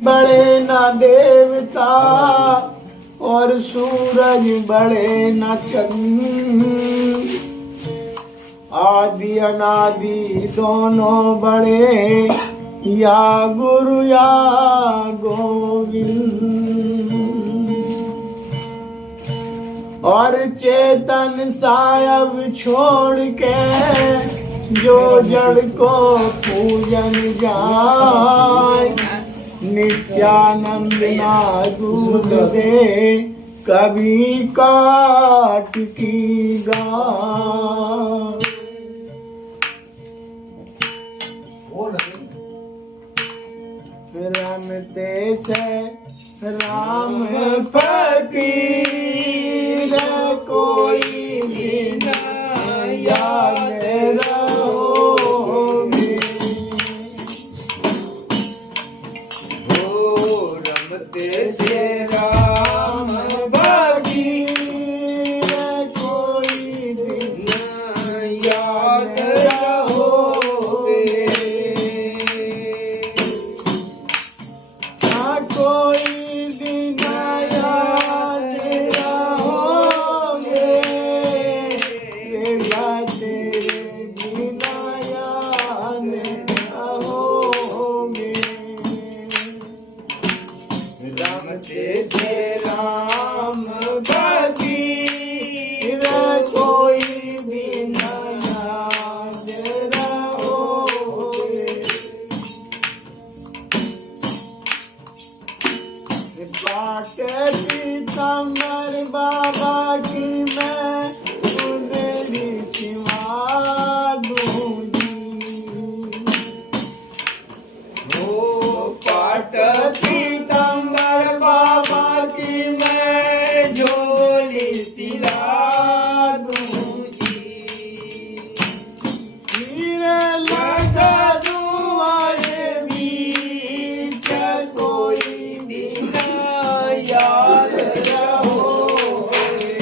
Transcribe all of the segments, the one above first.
बड़े न देवता और सूरज बड़े न चंद्र, आदि अनादि दोनों बड़े, या गुरु या गोविंद। और चेतन सायब छोड़ के जो जड़ को पूजन जाए, नित्यानंद ना दूध दे कभी काट की गाय। रमते से राम फकीर कोई भी न याद रहोगे। हो रमते से राम फकीर कोई भी न याद रहोगे। कोई दिन याद रहोगे, तेरे दिन याद रहोगे। रमते से राम फकीर कोई दिन याद रहोगे। बाट पीताम्बर बाबा की मैं मेरी सिवा दूंगी। हो पाट पीताम्बर बाबा की मैं झोली सिला दूंगी। लगा दुआरे बीच कोई दिन याद रहोगे।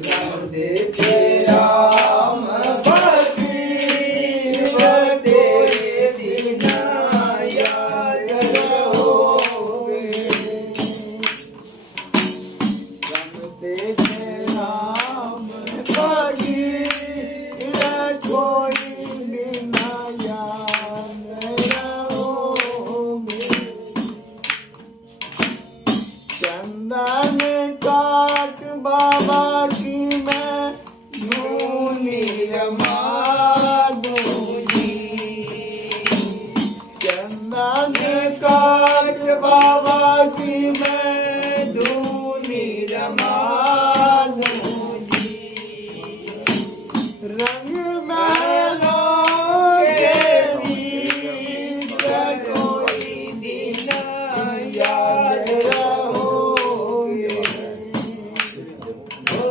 रमते से राम फकीर तेरे दिन याद रहोगे। रमते से राम फकीर कोई दिन याद रहोगे। चंदन काट बाबा की मैं धूनी रमा दूंगी। चंदन काट बाबा की मैं धूनी रमा दूंगी। रंग महलों के बीच कोई दिन याद रहोगे। हो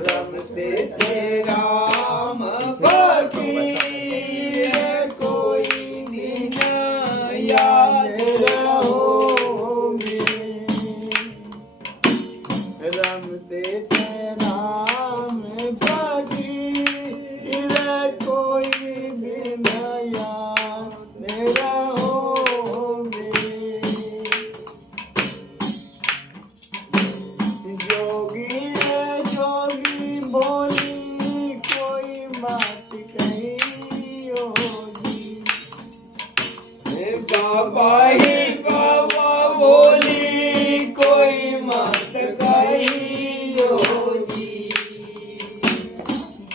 रमते से राम फकीर कोई दिन याद रहोगे। रमते से राम फकीर कोई दिन याद रहोगे। जोगी रे जोगी बोली कोई बात कही होगी। बाबा ही बाबा बोली कोई बात कही होगी।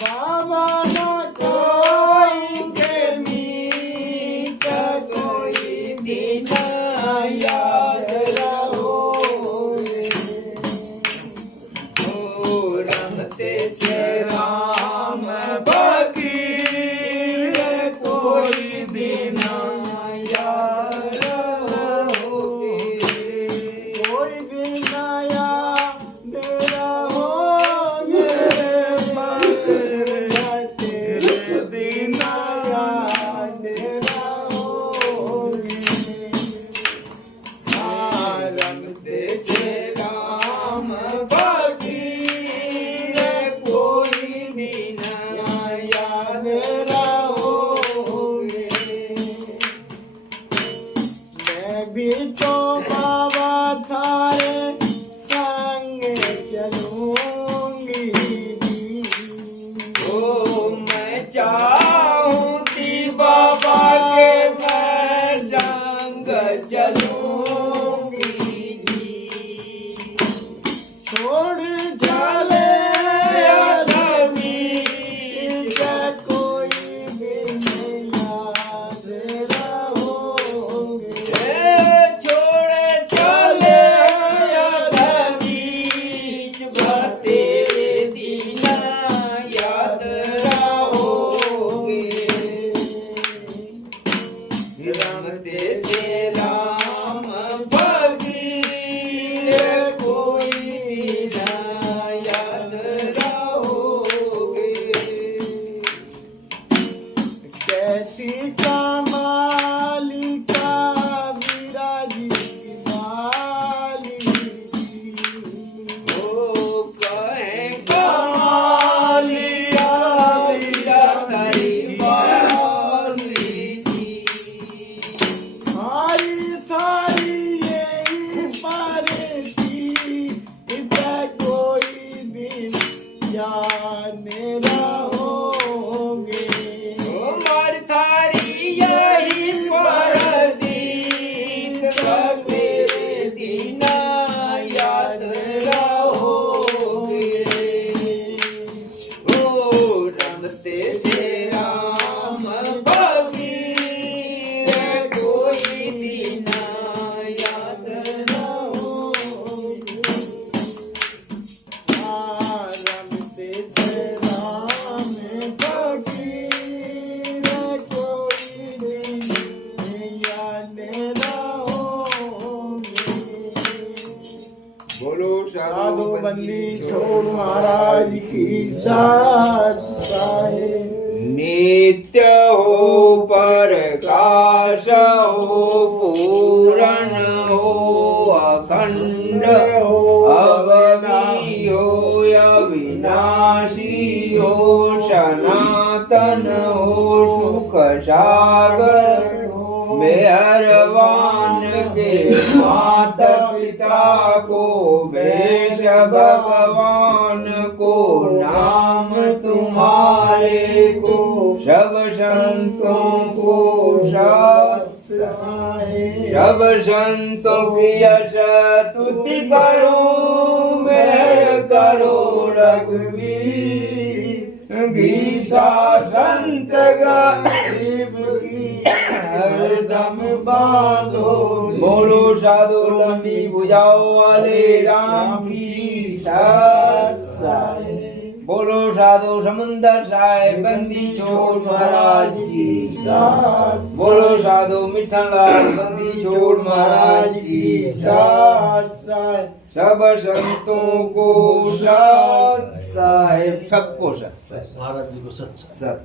बाबा ना कोई के मीत कोई दिन याद रहोगे। हो रमते से राम फकीर कोई दिन याद रहोगे। मैं भी तो बाबा थारे संग चलूंगी। ओ मैं चाहूंगी बाबा के मैं संग चलूंगी। छोड़ चले साधु बंदी छोड़ महाराज की साथ है। नित्य हो प्रकाश हो पूरण हो अखंड हो अवनी हो अविनाशी हो सनातन हो सुख सागर मेहरबान के माता पिता को वेश भगवान को नाम तुम्हारे को सब संतों को सब संतों की स्तुति करो मेहर करो रघुवीर गीसा संत गरीब की हरदम बांधो। बोलो साधु लंबी भुजाओं वाले राम की साथ। बोलो साधु समुंदर साहेब बंदी छोड़ महाराज की साथ। बोलो साधु मिठनलाल बंदी छोड़ महाराज की साथ। सब संतों को साथ साहेब सबको सत महाराज जी को सत सत।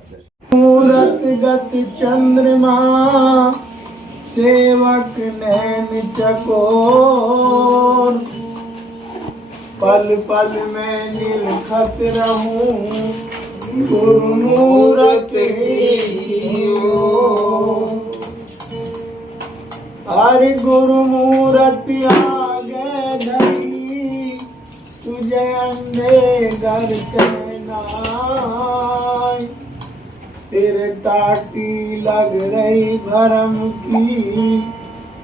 मूरत गति चंद्रमा सेवक नैन चकोर पल पल में निलखत रहूं गुरु मूरत की ओर। हरि गुरु मूरत आगे धरी तुझे अंधे दर्शन नाय। तेरे टाटी लग रही भरम की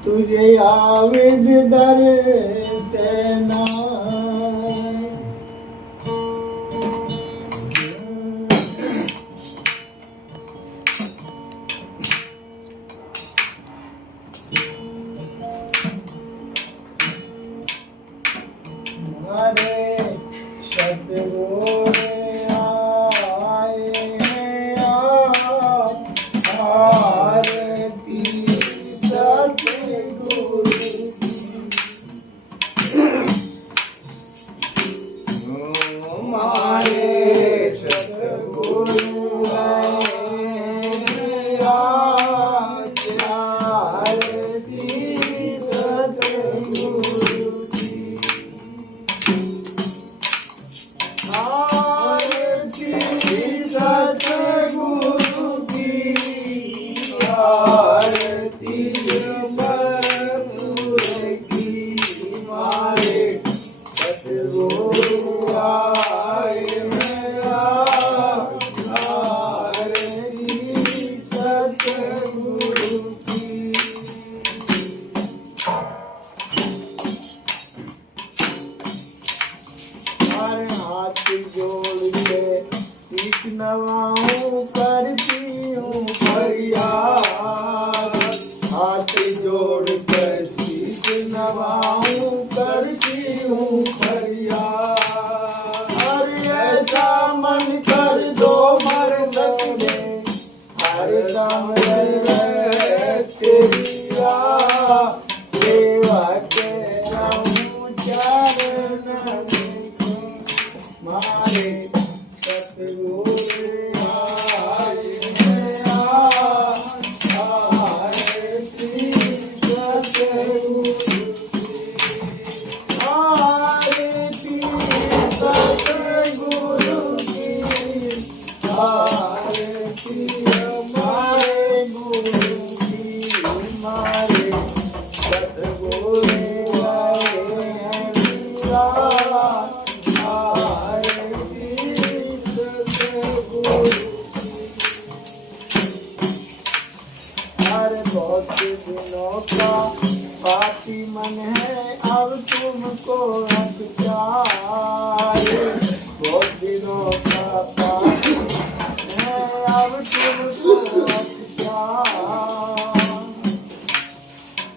तुझे आविद दर्शन नाय। हरे सतगुरु आरती हाथ जोड़ कर शीश नवाऊं करती हूँ फरियाद। अरे ऐसा मन कर दो मर्द में हरदम रहे तेरी राह। सेवा के रहूं चरणन को मारे सतगुरु दिनों का पापी मन है अब तुमको अत्याचार। बहुत दिनों का पापी है अब तुमको अत्याचार।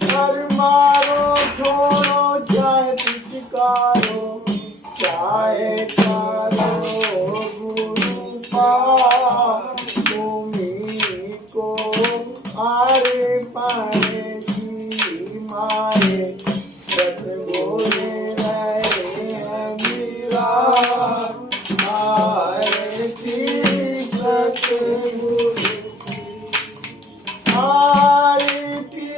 कर मारो छोड़ो चाहे पिचकारो चाहे करो गुरु पार। तुम्ही को आरे पारे जी मारे सतगुरु रहे हैं मीरा। आरे की सतगुरु आरती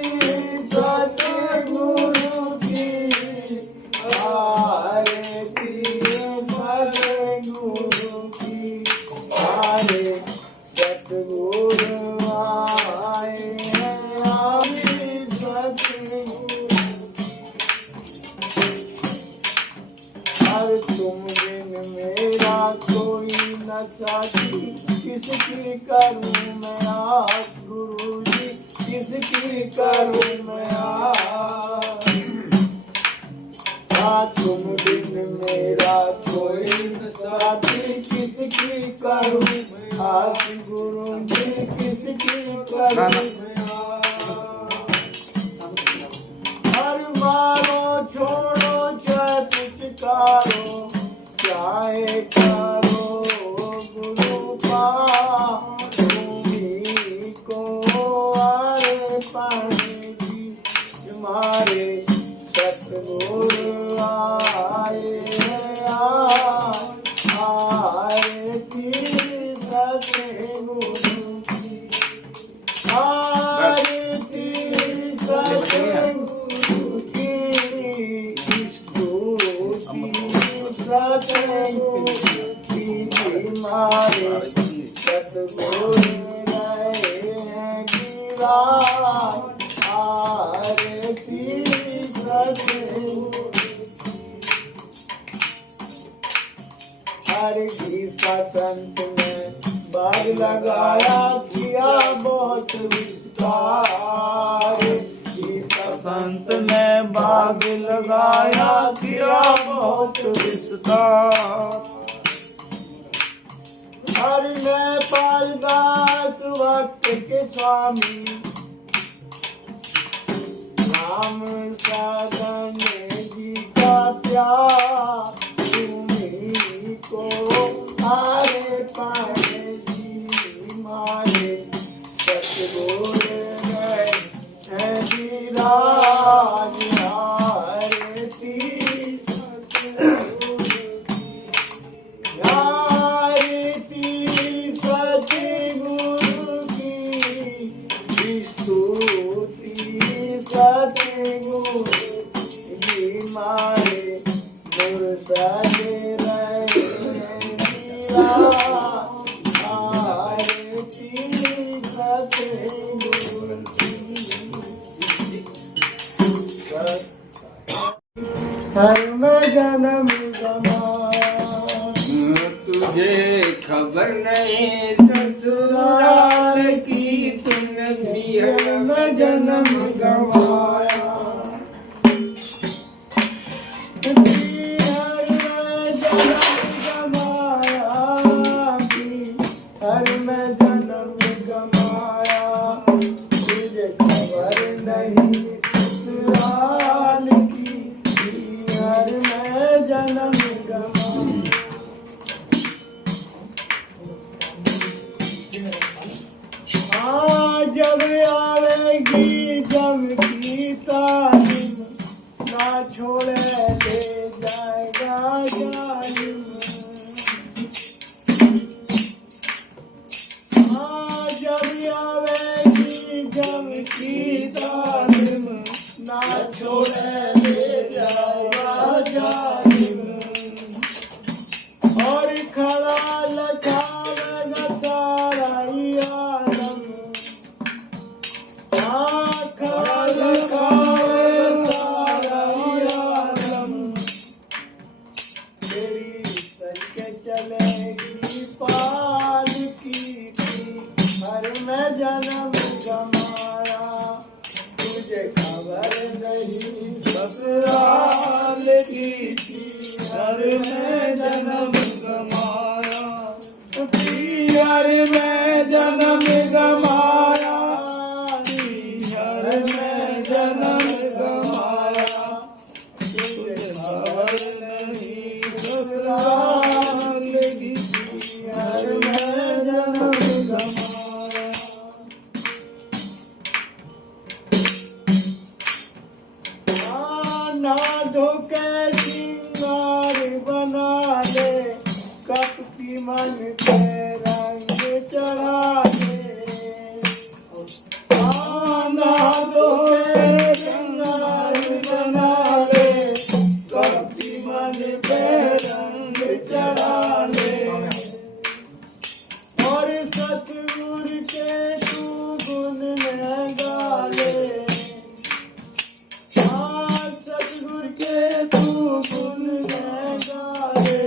सतगुरु की आरती सतगुरु की। आरे सतगुरु तुम बिन मेरा कोई न साथी किसकी करूं मैं आस। गुरु जी किसकी करूं मैं आस। तुम बिन मेरा कोई न साथी किसकी करूं आस। गुरु जी किसकी करूं मैं आस। हर मारो छोड़ो चाहे पुचकारो चाहे करो गुरु पार। तुम्ही को आरे पानी जी तुम्हारे सतगुरु आए आरती सतगुरु की। आरती सतगुरु की सतगुरु की मारे सतगुरु रहे हैं गिरा। आरती सतगुरु हर गीता संत ने बाग लगाया किया बहुत विस्तार। गीता संत ने बाग लगाया किया बहुत विस्तार। हर मैं पालदास वक्त के स्वामी राम साधन जी का प्यार। तुम्ही को आरे पाए जी मारे सतगुरु है विराज। आरती सतगुरु आरती सतगुरु की स्तुति सतगुरु की मारे मुर्शद रहे मीरा। आरती सतगुरु धर्म जन्म गवाया तुझे खबर नहीं ससुराल की तूने भी धर्म जन्म गवाया। धर्म जन्म गवाया तुझे खबर नहीं नहीं ससुराल की हर में जन्म गमाया। हाँ जब आवेगी जम की तालीम ना छोड़े ले जाएगा जालिम। हाँ जब आवेगी जम की तालीम ना छोड़े ले जाएगा जालिम। और खड़ा लखावेगा सारा ही आलम। हाँ खड़ा लखावेगा सारा ही आलम। तेरी सच चलेगी पालकी हर में जन्म गमाया। तुझे खबर नहीं ससुराल की हर में जन्म गमाया। हर में जन्म गमाया। हर में जन्म गमाया। तुझे खबर नहीं ससुराल की हर में जन्म गमाया। ना धोखे सिंगार बना ले कपटी मन पे रंग चढ़ा ले। ना धोखे सिंगार बना ले कपटी मन पे रंग चढ़ा ले। और सतगुरु के तू गुण में गा ले। सतगुरु के तू गुण में गा ले।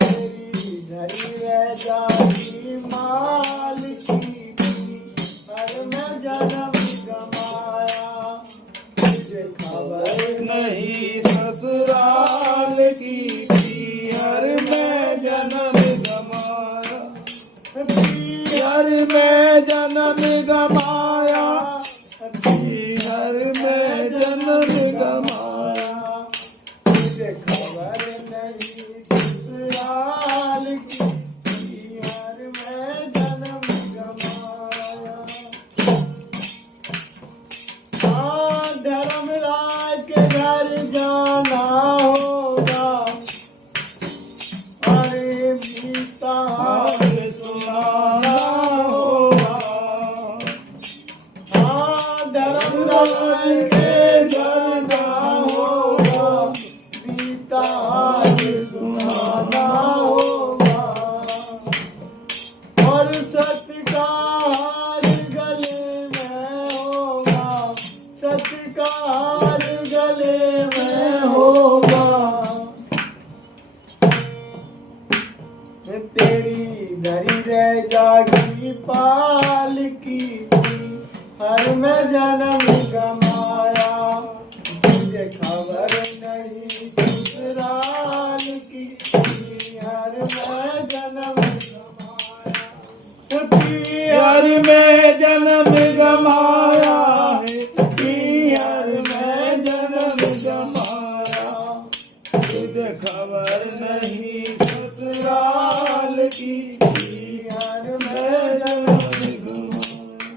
तेरी धरी रह जाती माल की हर में जन्म गमाया। तुझे खबर नहीं ससुराल की हर में जन्म गमाया। हर में जन्म गमाया। हर में जन्म गमाया। तुझे खबर नहीं ससुराल की हर में जन्म गमाया। हाँ धर्मराज के घर जाना होगा। अरे गीता सुनाना होगा। हाँ धर्मराज के जाना होगा। गीता सुनाना होगा। और सत्य का हार गले में होगा। सत्य का हार गले में होगा। तेरी धरी रह जागी पालकी हर में जन्म गमाया। तुझे खबर नहीं ससुराल की हर में जन्म गमाया। हर में जन्म गमाया है। हर में जन्म गमाया। तुझे खबर नहीं ससुराल की हर में जन्म गमाया।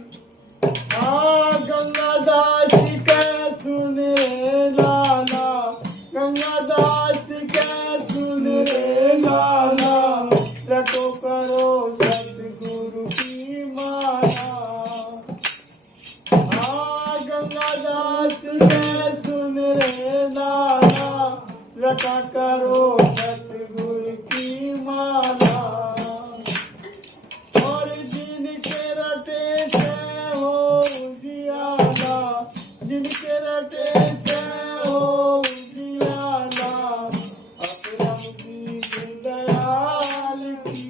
गंगादास के सुन रे लाला। गंगादास के सुन रे लाला। रटो करो सतगुरु की माला। गंगादास के सुन रे लाला। रटा करो सतगुरु की माला। और जिनके रटे से हो उजियाला। जिनके रटे से हो उजियाला। अकरम दीन दयाल की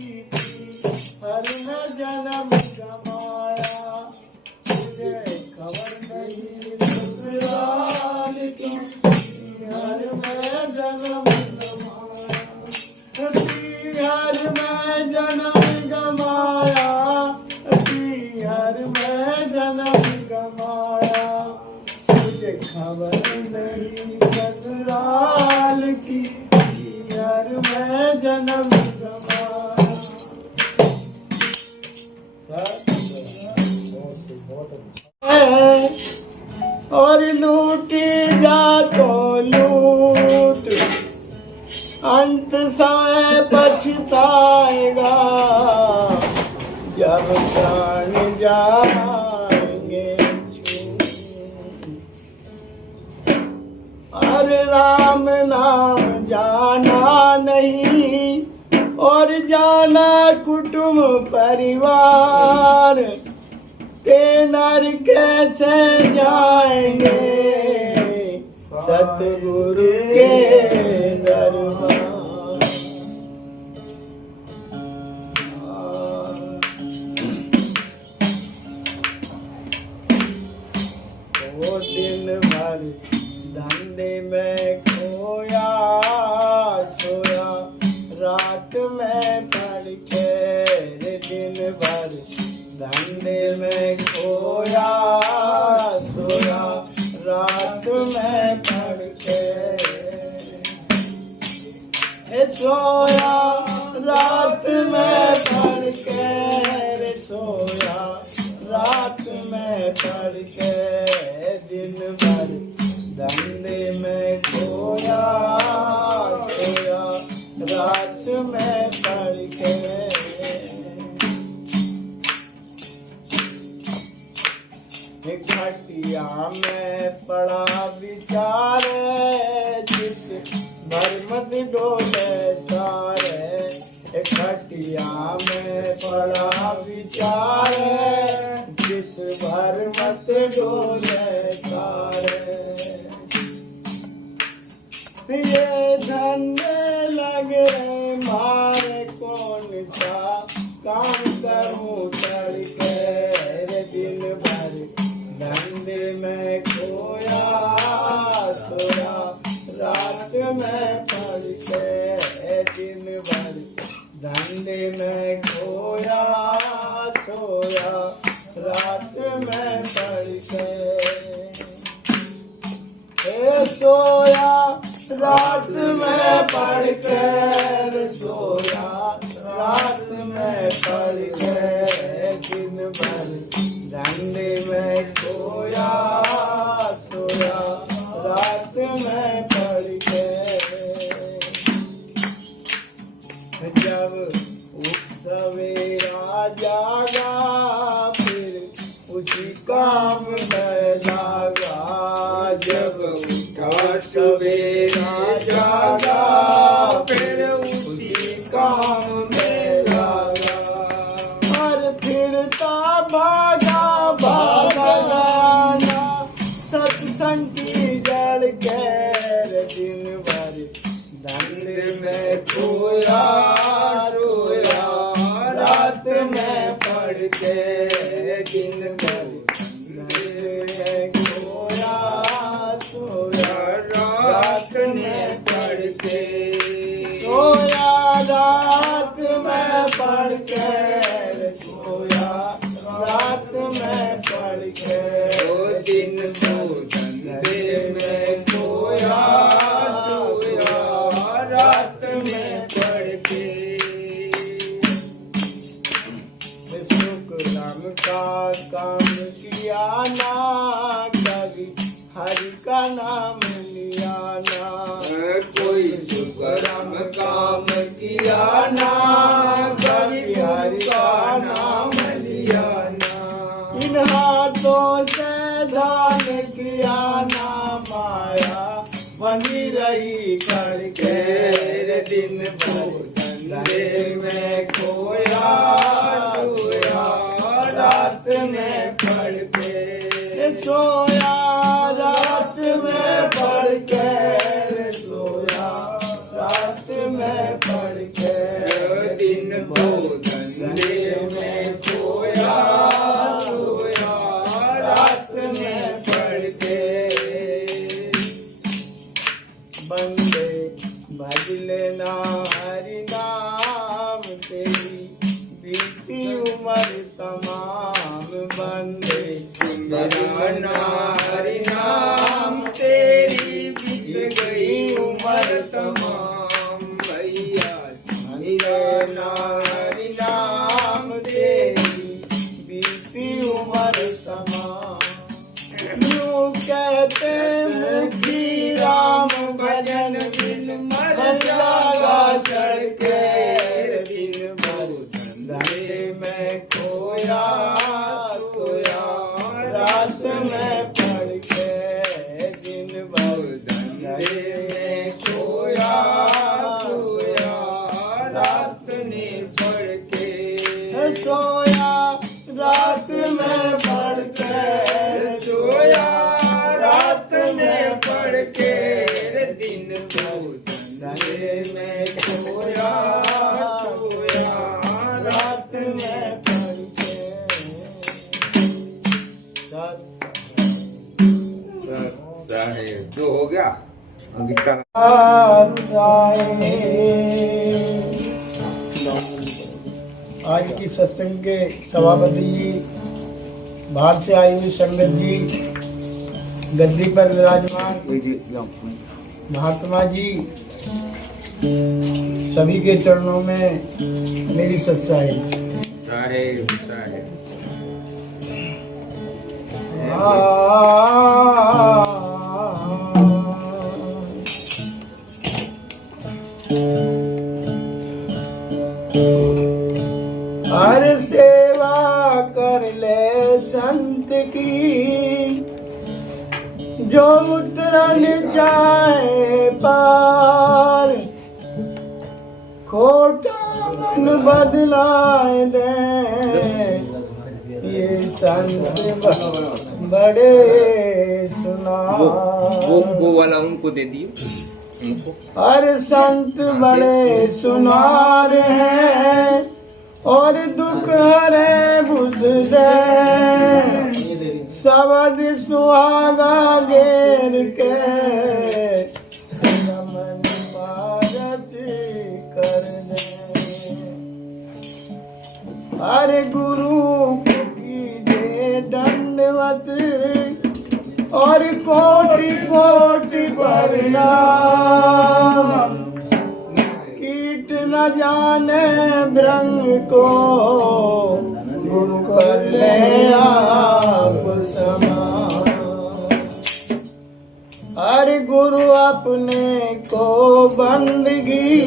हर में जन्म गमाया। तुझे खबर नहीं ससुराल की हर में जन्म गमाया। हर में जन्म गमाया। हर में जन्म गमाया। माया तुझे खबर नहीं ससुराल की यार मैं जन्म गवाया। और लूटी जा तो लूट अंत समय पछताएगा जब प्राण जाएंगे छूट। अरे राम नाम जाना नहीं और जाना कुटुंब परिवार ते नर कैसे जाएंगे सतगुरु के दरबार। वो दिन भर धंधे में खोया सोया रात में पढ़ के दिन भर धंधे में खोया सोया रात में पढ़ के सोया रात में पढ़ के सोया रात में पढ़ के दिन भर धंधे में खोया सोया रात में पढ़ के। खटिया में पड़ा विचार चित भर मत डोले सारे। खटिया में पड़ा विचार चित भर मत डोले सारे। ये धंधे लग रहे मारे कौन सा काम करूं तड़के दिन भर धंधे में खोया सोया रात में पढ़ के दिन भर धंधे में खोया सोया रात में पढ़ के सोया रात में पढ़ के सोया रात में पढ़ के दिन भर धंधे में सोया सोया रात में पढ़ के। जब सवेरा जागा फिर उसी काम में लागा। जब उठा सवेरा जागा फिर उसी काम में लागा। और फिरता भागा भागाना सत्संग की जड़ के दिन भर धंधे में खोया रोया रात में पढ़ के दिन भर धंधे में खोया सोया रात में पढ़ के। सोया रात में पढ़ के सोया रात में पढ़ के दिन को धंधे में खोया सोया रात में पढ़ के। शुक्राम का काम किया ना कभी हरि का नाम लिया ना। कोई शुक्राम काम किया ना कभी हरि का नाम लिया ना। इन हाथों से दान किया ना माया वही रही करके दिन भर धंधे में खोया सोया रात में पढ़ के। सोया रात में पढ़ के सोया रात में पढ़ के दिन को धंधे में खोया सोया रात में पढ़ के। बंदे भज लेना हरि नाम तेरी बीती उम्र तमाम। बंदे हरि नाम तेरी बीत गई उम्र तमाम भैया हरि नाम तेरी बीती उम्र तमाम। यूं कहते मुखी राम भजन बिन मर जागा सड़के दिन भर धंधे में खोया सोया रात में पढ़ के दिन भर धंधे में खोया सोया रात ने पढ़ के सोया रात में पढ़ के सोया रात में पढ़ के दिन भर धंधे में खोया सोया रात में पढ़ के जो हो गया गीता आज की सत्संग के सभापति जी, बाहर से आई हुई संगत जी, गद्दी पर विराजमान महात्मा जी, सभी के चरणों में मेरी सच्चाई। साहेब साहेब हर सेवा कर ले संत की, जो उतरन चाहे पार, खोटा मन बदलाए दे ये संत बड़े सुना। वो वाला उनको दे दिए उनको। हर संत बड़े सुनार हैं और दुख हरे बुद्ध दे, शब्द सुहागा घेर के नमन भारत कर दे। हरे गुरु को कीजिए दंडवत और कोटि कोटि प्रणाम, कीट न जाने भ्रंग को गुरु कर ले आप समान। हर गुरु अपने को बंदगी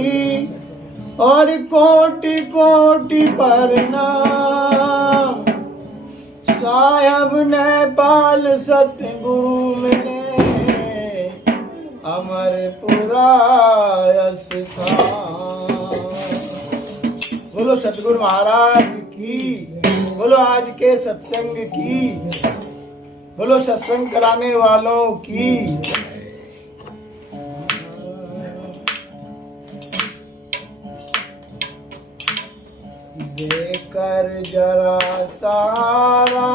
और कोटि कोटि प्रणाम, साहब नेपाल सतगुरु मेरे अमरपुरा स्थान। बोलो सतगुरु महाराज की, बोलो आज के सत्संग की, बोलो सत्संग कराने वालों की। देकर जरा सहारा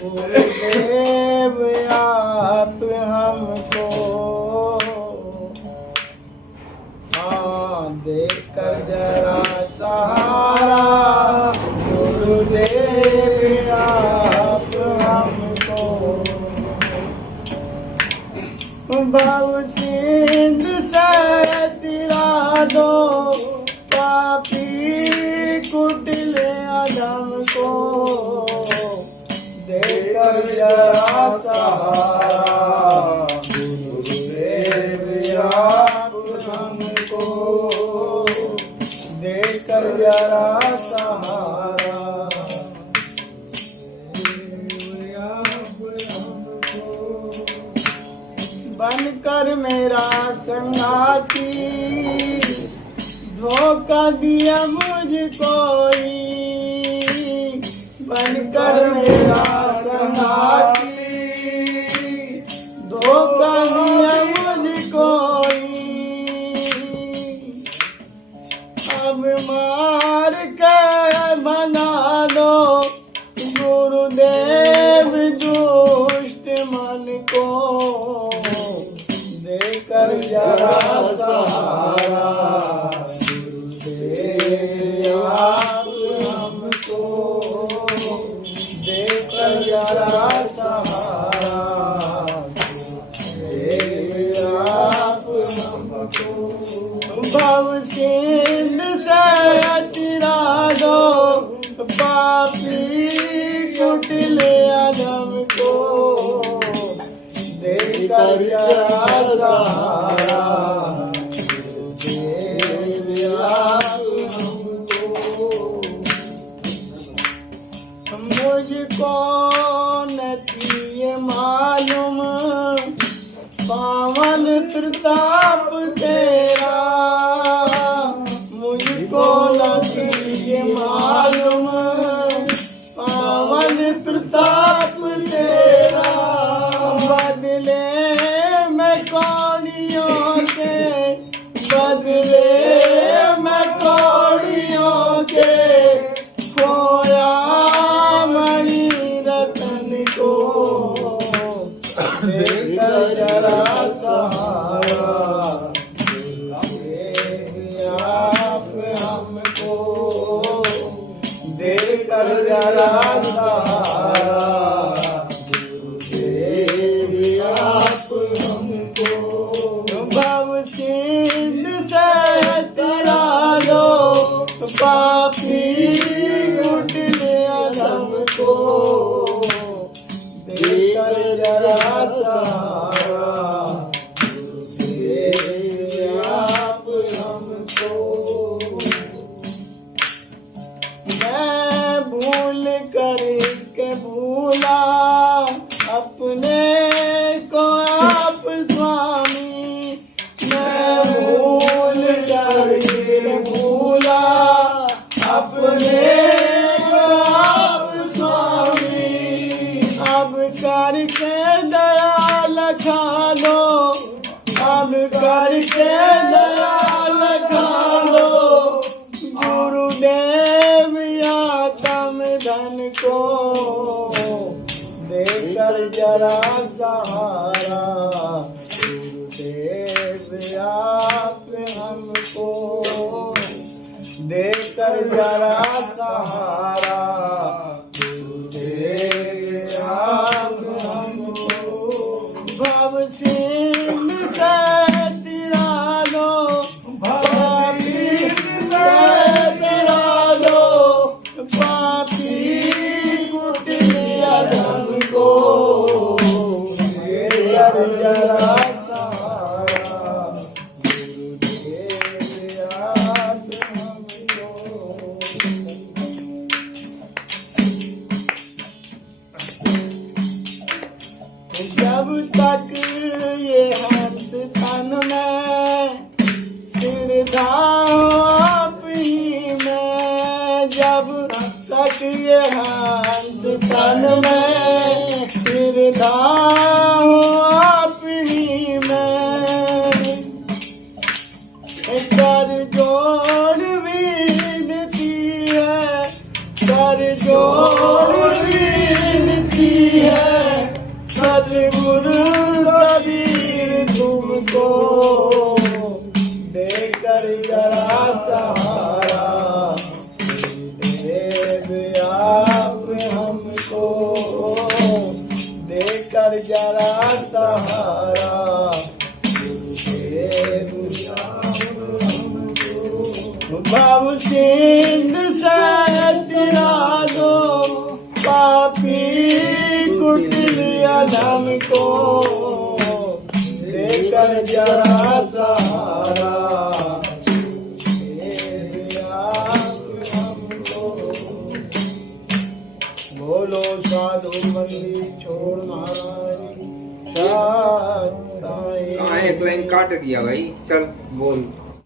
गुरुदेव आप हमको, हाँ देकर जरा सहारा गुरुदेव आप हमको। भव सिंधु से तिरा दो पापी कुटिल अधम को, देकर जरा सहारा गुरुदेव आप हमको, देकर जरा सहारा बनकर मेरा संगाती, धोखा दिया मुझको बनकर मेरा संगाती, धोखा दिया मुझको अब मार के बना दो गुरुदेव दुष्ट मन को, देकर जरा सहारा गुरुदेव आप हमको, देकर जरा देकर जरा सहारा, गुरुदेव आप हमको। मुझको न थी ये मालूम पावन प्रताप तेरा, मुझको न थी ये मालूम पावन प्रताप तेरा। बदले में कौड़ियों के, बदले में कौड़ियों के खोया मणि रतन को, देकर जरा सहारा, गुरुदेव आप हमको, देकर जरा सहारा, गुरुदेव आप हमको। भव सिंधु से तेरा लो पापी कुटिल अधम को, देकर जरा सहारा, गुरुदेव आप हमको। मैं भूल करके भूला अपने को आप स्वामी, मैं भूल करके भूला अपने को आप स्वामी। अब करके दया लखा लो, अब करके दया लखा लो, गुरुदेव आत्म धन को, देकर जरा सहारा, गुरुदेव आप हमको, देकर जरा सहारा, गुरुदेव आप हमको। भव सिंधु से तिरा लो, पापी से तिरा लो, पापी कुटिल अधम को, देकर जरा सहारा, गुरुदेव आप हमको। जब तक ये हंस तन में सिरधा आप ही में, जब तक ये हंस तन में सिरधा आप ही में। कर जोड़ विनती है, कर जोड़ विनती है, सद्गुरु कबीर तुमको, देकर जरा सहारा, गुरुदेव आप हमको, देकर जरा सहारा, गुरुदेव आप हमको। भव सिंधु से तिरा दो, पापी कुटिल अधम को, देकर जरा सहारा, गुरुदेव आप हमको। बोलो साधु बंदी छोड़ महाराज, साथ साईं। एक लाइन काट दिया भाई, चल बोल।